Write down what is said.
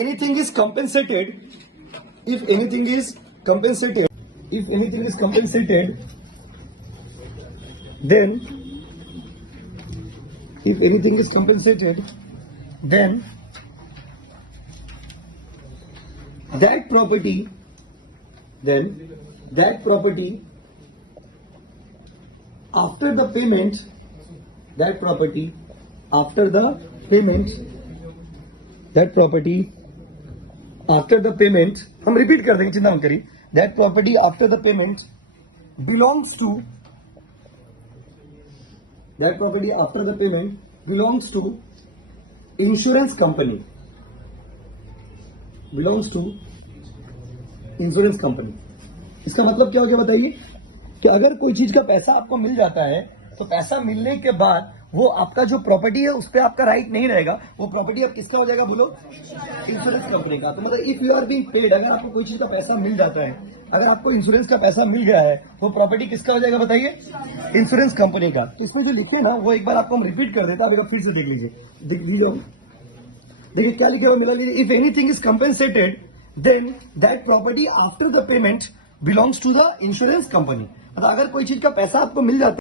anything is compensated, if anything is compensated, then if anything is compensated, then that property after the payment, that property after the payment, हम repeat कर देंगे, चिंता मत करिए, that property after the payment belongs to insurance company, इसका मतलब क्या हो गया बताइए कि अगर कोई चीज का पैसा आपको मिल जाता है तो पैसा मिलने के बाद वो आपका जो प्रॉपर्टी है उस पर आपका राइट नहीं रहेगा, वो प्रॉपर्टी अब किसका हो जाएगा बोलो, इंश्योरेंस कंपनी का। तो मतलब if you are being paid, अगर आपको कोई चीज का पैसा मिल जाता है, अगर आपको इंश्योरेंस का पैसा मिल गया है, वो प्रॉपर्टी किसका हो जाएगा बताइए, इंश्योरेंस कंपनी का। तो इसमें जो लिखे ना वो एक बार आपको हम रिपीट कर देता है, फिर से देख लीजिए, देखिए क्या लिखे हुआ मिला लीजिए, if anything is compensated then that property after the payment belongs to the insurance company. मतलब अगर कोई चीज का पैसा आपको मिल जाता है